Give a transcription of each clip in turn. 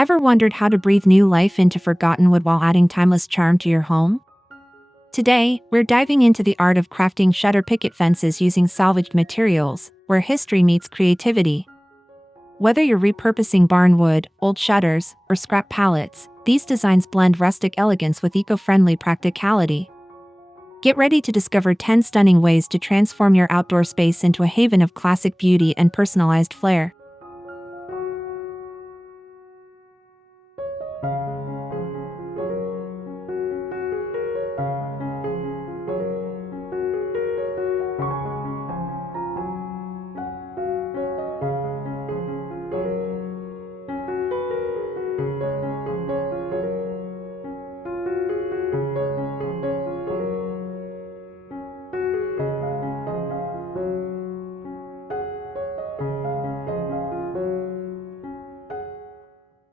Ever wondered how to breathe new life into forgotten wood while adding timeless charm to your home? Today, we're diving into the art of crafting shutter picket fences using salvaged materials, where history meets creativity. Whether you're repurposing barn wood, old shutters, or scrap pallets, these designs blend rustic elegance with eco-friendly practicality. Get ready to discover 10 stunning ways to transform your outdoor space into a haven of classic beauty and personalized flair.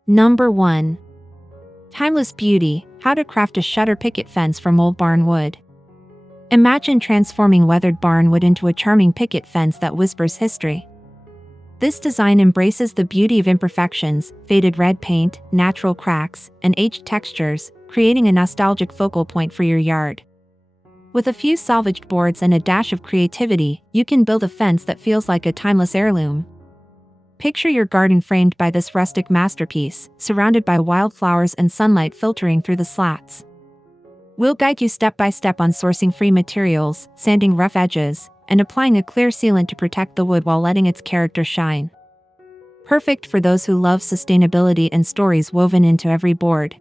Number 1. Timeless Beauty: How to craft a shutter picket fence from old barn wood. Imagine transforming weathered barn wood into a charming picket fence that whispers history. This design embraces the beauty of imperfections, faded red paint, natural cracks, and aged textures, creating a nostalgic focal point for your yard. With a few salvaged boards and a dash of creativity, you can build a fence that feels like a timeless heirloom. Picture your garden framed by this rustic masterpiece, surrounded by wildflowers and sunlight filtering through the slats. We'll guide you step by step on sourcing free materials, sanding rough edges, and applying a clear sealant to protect the wood while letting its character shine. Perfect for those who love sustainability and stories woven into every board.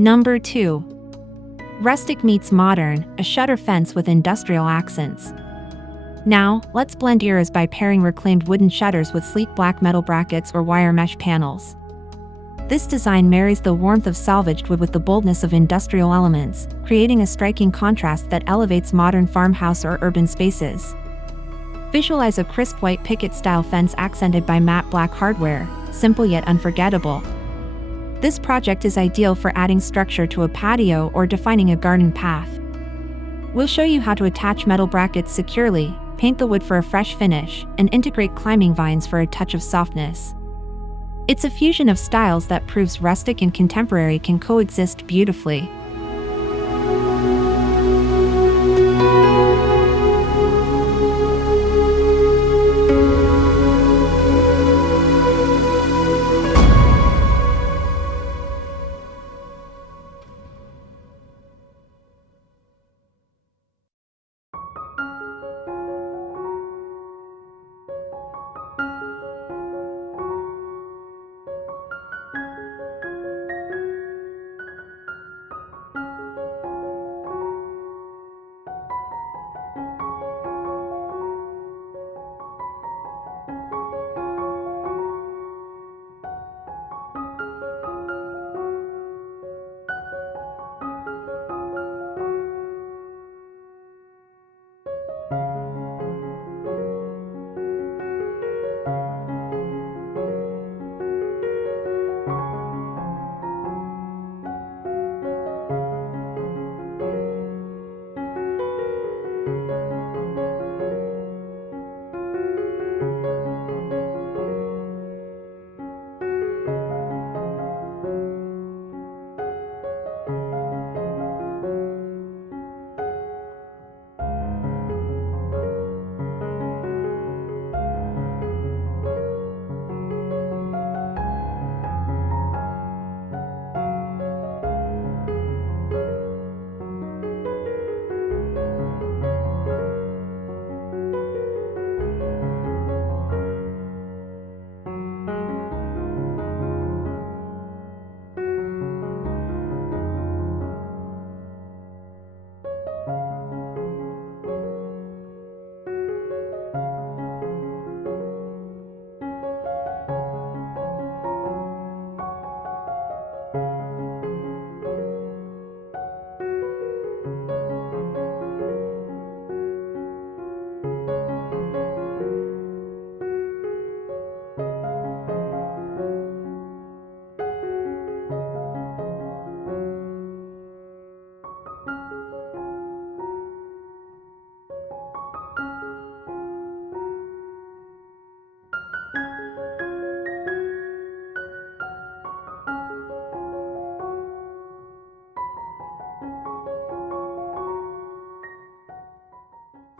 Number 2. Rustic meets modern, a shutter fence with industrial accents. Now, let's blend eras by pairing reclaimed wooden shutters with sleek black metal brackets or wire mesh panels. This design marries the warmth of salvaged wood with the boldness of industrial elements, creating a striking contrast that elevates modern farmhouse or urban spaces. Visualize a crisp white picket-style fence accented by matte black hardware, simple yet unforgettable. This project is ideal for adding structure to a patio or defining a garden path. We'll show you how to attach metal brackets securely, paint the wood for a fresh finish, and integrate climbing vines for a touch of softness. It's a fusion of styles that proves rustic and contemporary can coexist beautifully.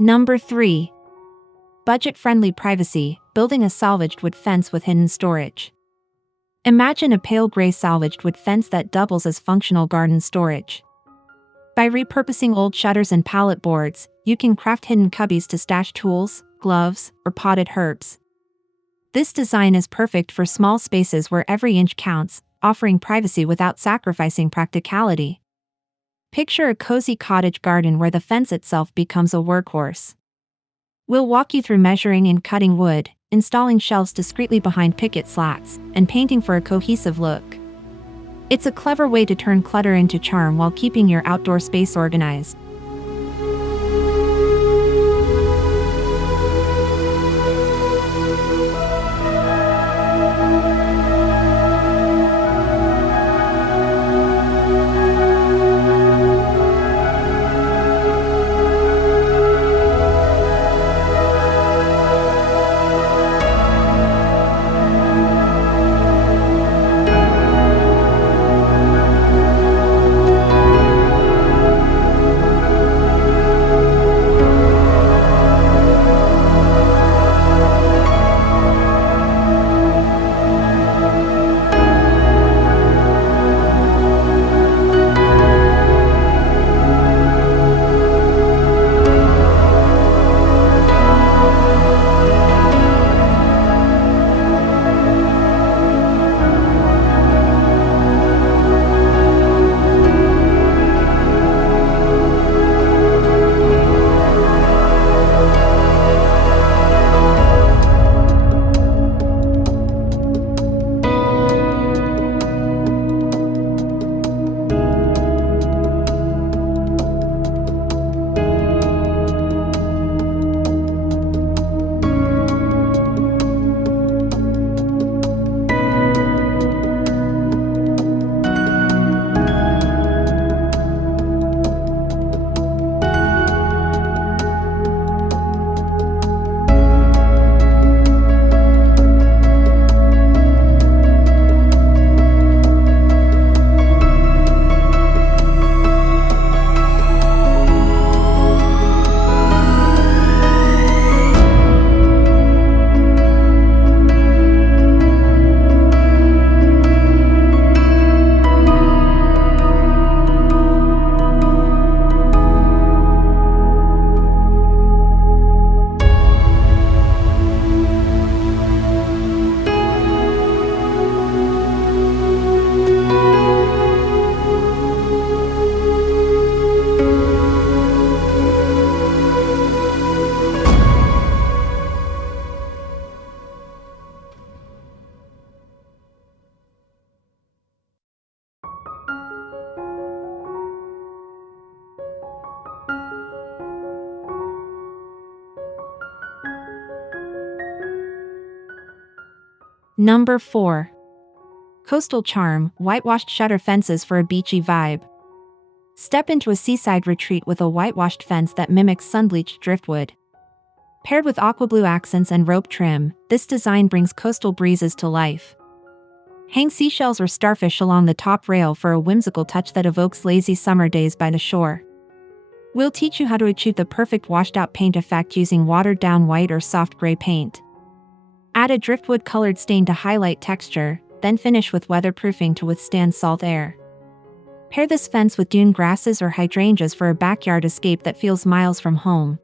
Number 3. Budget-friendly privacy, building a salvaged wood fence with hidden storage. Imagine a pale gray salvaged wood fence that doubles as functional garden storage. By repurposing old shutters and pallet boards, you can craft hidden cubbies to stash tools, gloves, or potted herbs. This design is perfect for small spaces where every inch counts, offering privacy without sacrificing practicality. Picture a cozy cottage garden where the fence itself becomes a workhorse. We'll walk you through measuring and cutting wood, installing shelves discreetly behind picket slats, and painting for a cohesive look. It's a clever way to turn clutter into charm while keeping your outdoor space organized. Number 4. Coastal charm, whitewashed shutter fences for a beachy vibe. Step into a seaside retreat with a whitewashed fence that mimics sun-bleached driftwood. Paired with aqua blue accents and rope trim, this design brings coastal breezes to life. Hang seashells or starfish along the top rail for a whimsical touch that evokes lazy summer days by the shore. We'll teach you how to achieve the perfect washed-out paint effect using watered-down white or soft gray paint. Add a driftwood-colored stain to highlight texture, then finish with weatherproofing to withstand salt air. Pair this fence with dune grasses or hydrangeas for a backyard escape that feels miles from home.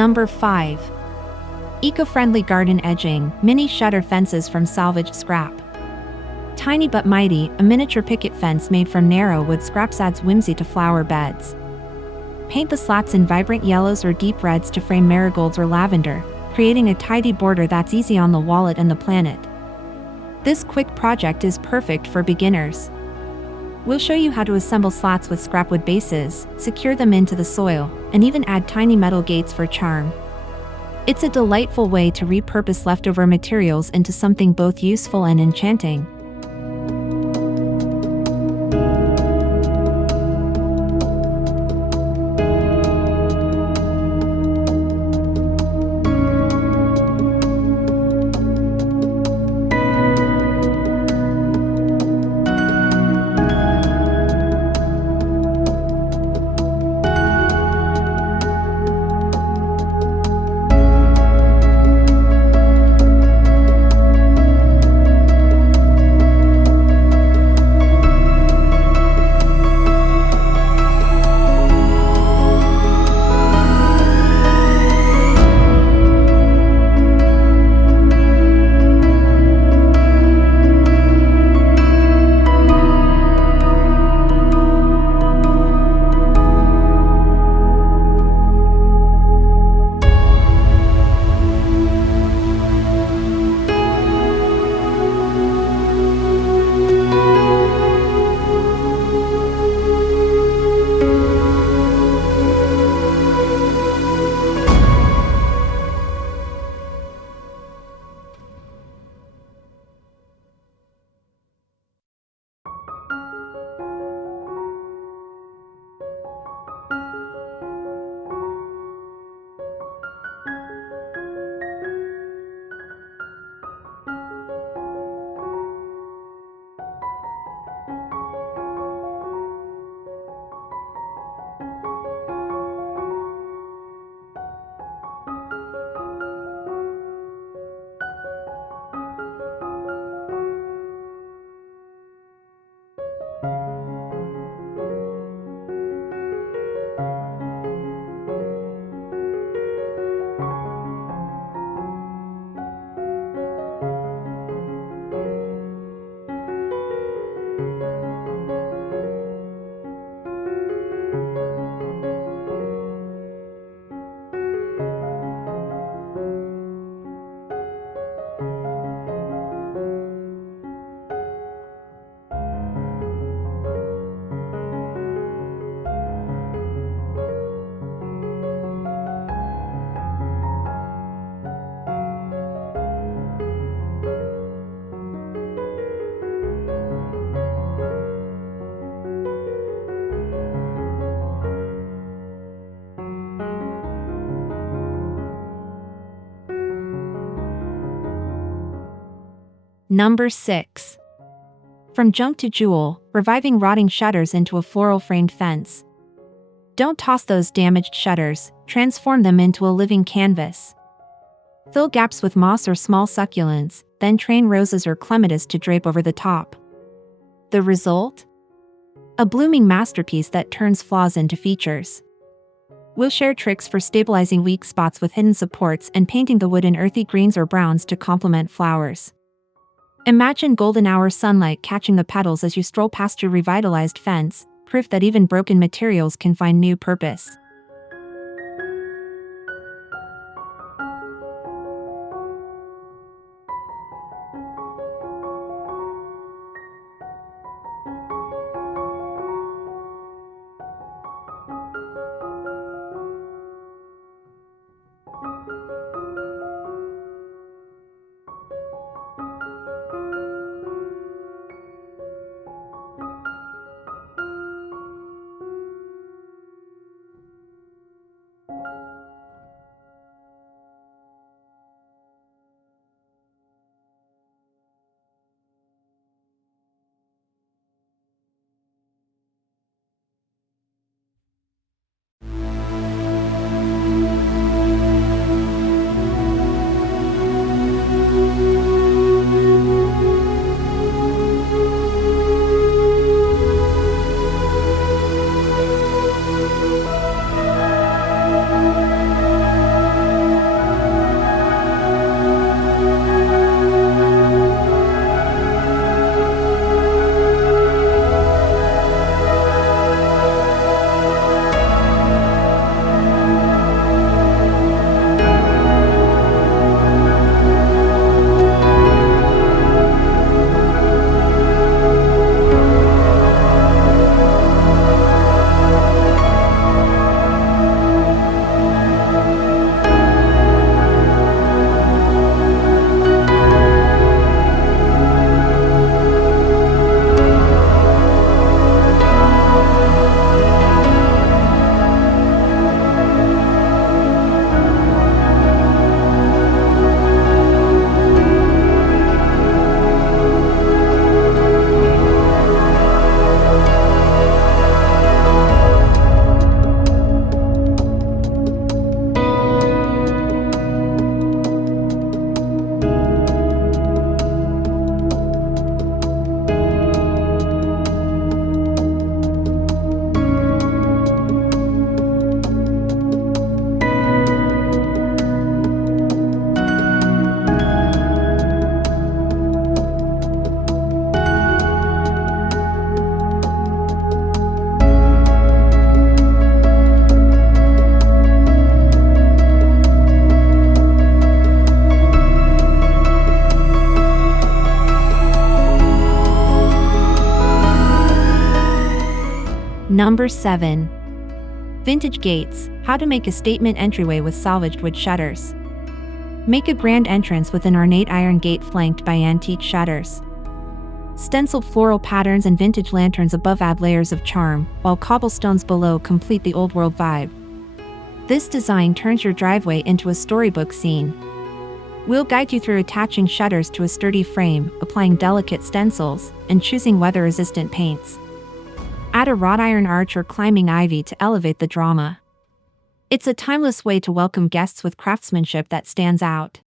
Number 5. Eco-friendly garden edging, mini shutter fences from salvaged scrap. Tiny but mighty, a miniature picket fence made from narrow wood scraps adds whimsy to flower beds. Paint the slats in vibrant yellows or deep reds to frame marigolds or lavender, creating a tidy border that's easy on the wallet and the planet. This quick project is perfect for beginners. We'll show you how to assemble slats with scrapwood bases, secure them into the soil, and even add tiny metal gates for charm. It's a delightful way to repurpose leftover materials into something both useful and enchanting. Number 6. From junk to jewel, reviving rotting shutters into a floral-framed fence. Don't toss those damaged shutters, transform them into a living canvas. Fill gaps with moss or small succulents, then train roses or clematis to drape over the top. The result? A blooming masterpiece that turns flaws into features. We'll share tricks for stabilizing weak spots with hidden supports and painting the wood in earthy greens or browns to complement flowers. Imagine golden hour sunlight catching the petals as you stroll past your revitalized fence, proof that even broken materials can find new purpose. Number 7. Vintage gates, how to make a statement entryway with salvaged wood shutters. Make a grand entrance with an ornate iron gate flanked by antique shutters. Stenciled floral patterns and vintage lanterns above add layers of charm, while cobblestones below complete the old world vibe. This design turns your driveway into a storybook scene. We'll guide you through attaching shutters to a sturdy frame, applying delicate stencils, and choosing weather-resistant paints. Add a wrought iron arch or climbing ivy to elevate the drama. It's a timeless way to welcome guests with craftsmanship that stands out.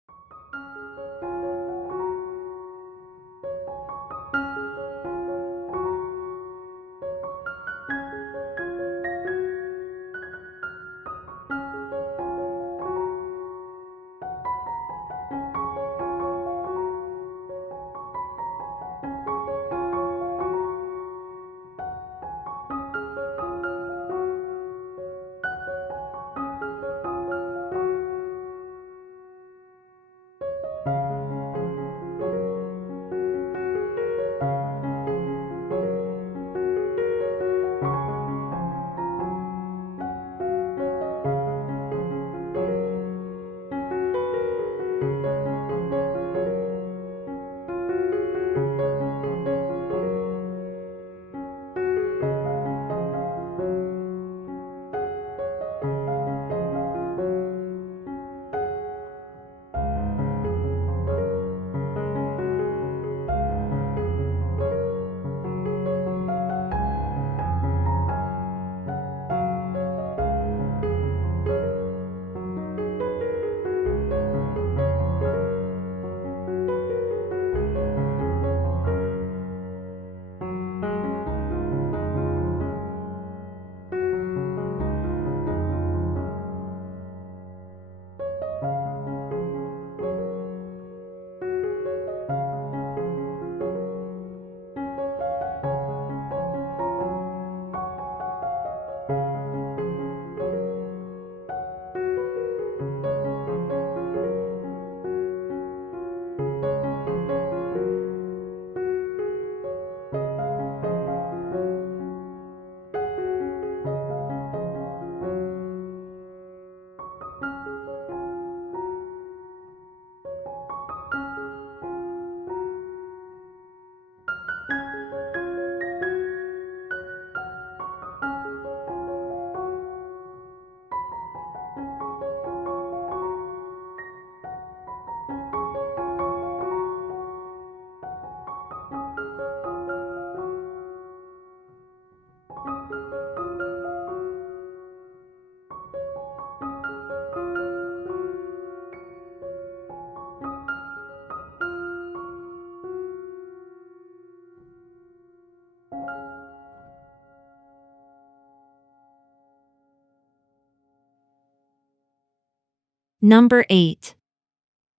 Number 8.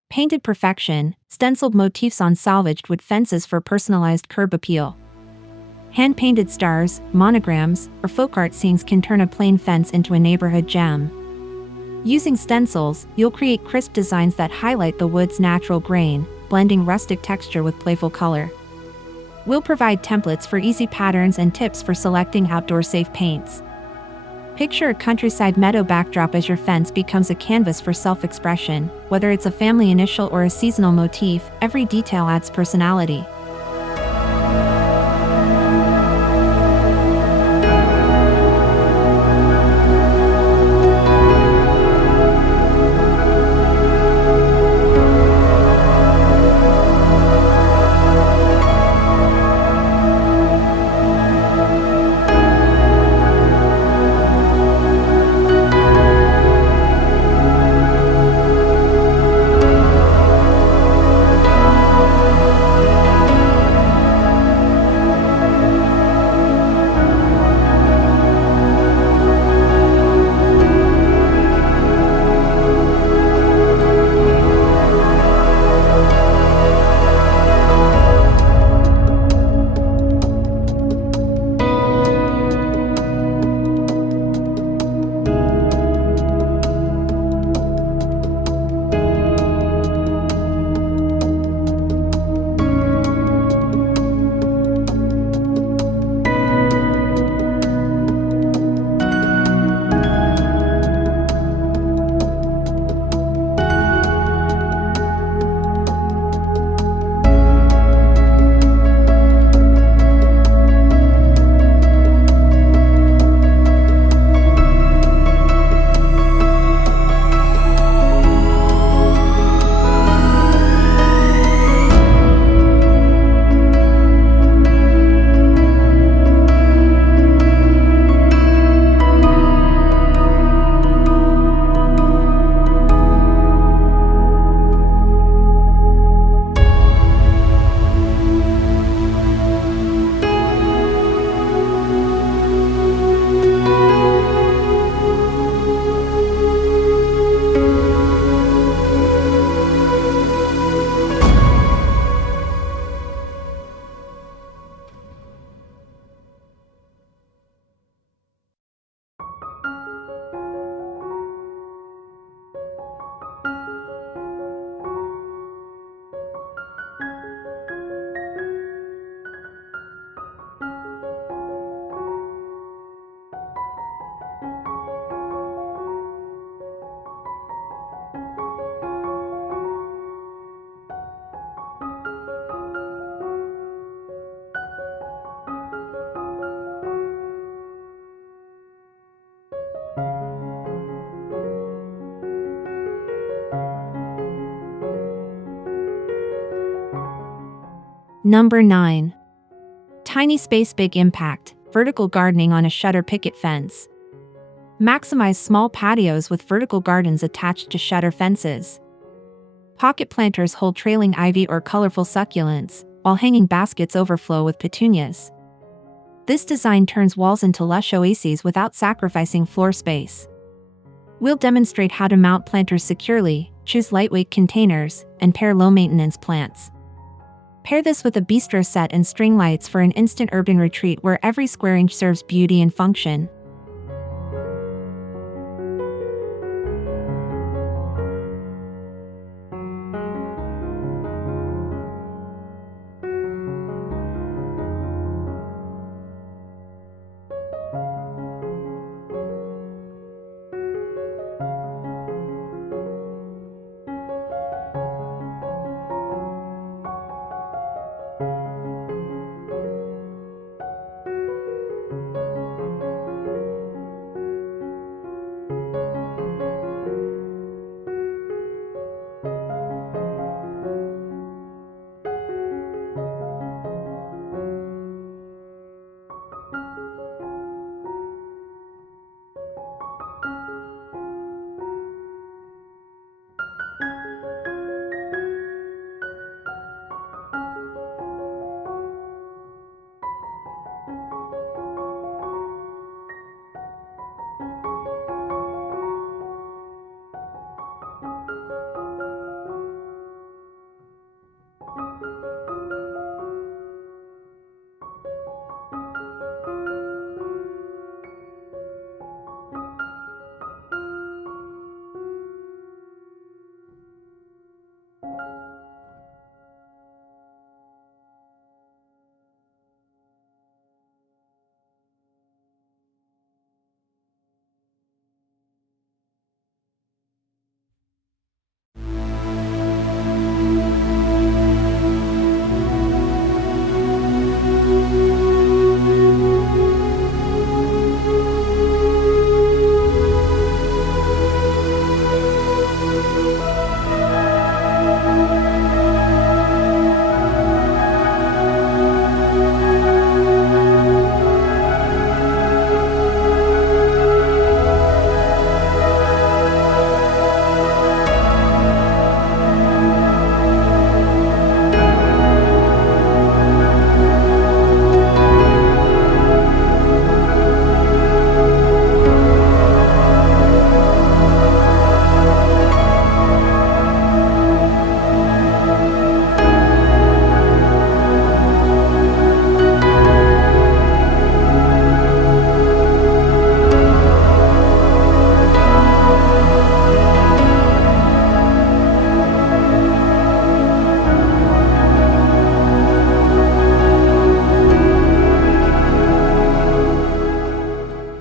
Painted perfection, stenciled motifs on salvaged wood fences for personalized curb appeal. Hand-painted stars, monograms, or folk art scenes can turn a plain fence into a neighborhood gem. Using stencils, you'll create crisp designs that highlight the wood's natural grain, blending rustic texture with playful color. We'll provide templates for easy patterns and tips for selecting outdoor-safe paints. Picture a countryside meadow backdrop as your fence becomes a canvas for self-expression. Whether it's a family initial or a seasonal motif, every detail adds personality. Number 9. Tiny space, big impact, vertical gardening on a shutter picket fence. Maximize small patios with vertical gardens attached to shutter fences. Pocket planters hold trailing ivy or colorful succulents, while hanging baskets overflow with petunias. This design turns walls into lush oases without sacrificing floor space. We'll demonstrate how to mount planters securely, choose lightweight containers, and pair low-maintenance plants. Pair this with a bistro set and string lights for an instant urban retreat where every square inch serves beauty and function.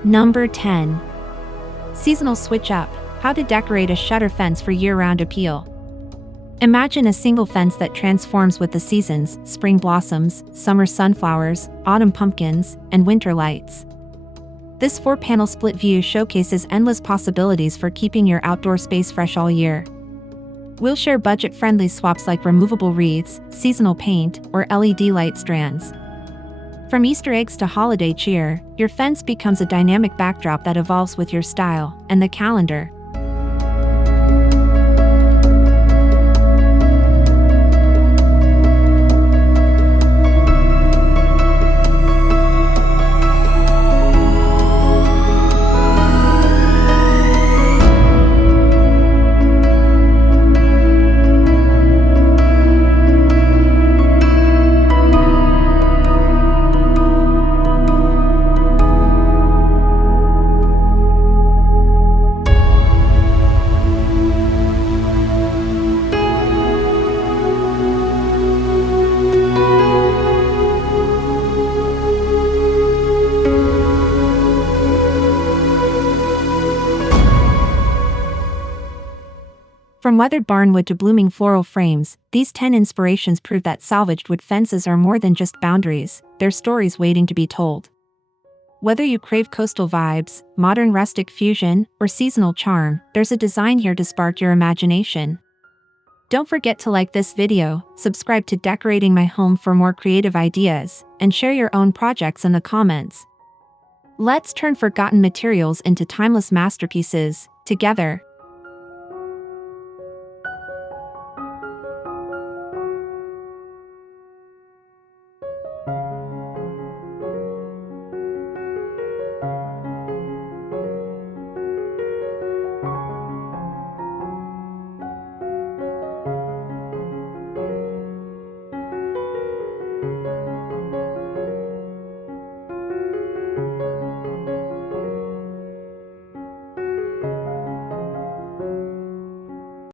Number 10. Seasonal switch up. How to decorate a shutter fence for year-round appeal. Imagine a single fence that transforms with the seasons: spring blossoms, summer sunflowers, autumn pumpkins, and winter lights. This 4-panel split view showcases endless possibilities for keeping your outdoor space fresh all year. We'll share budget-friendly swaps like removable wreaths, seasonal paint, or LED light strands. From Easter eggs to holiday cheer, your fence becomes a dynamic backdrop that evolves with your style and the calendar. From weathered barnwood to blooming floral frames, these 10 inspirations prove that salvaged wood fences are more than just boundaries, they're stories waiting to be told. Whether you crave coastal vibes, modern rustic fusion, or seasonal charm, there's a design here to spark your imagination. Don't forget to like this video, subscribe to Decorating My Home for more creative ideas, and share your own projects in the comments. Let's turn forgotten materials into timeless masterpieces, together.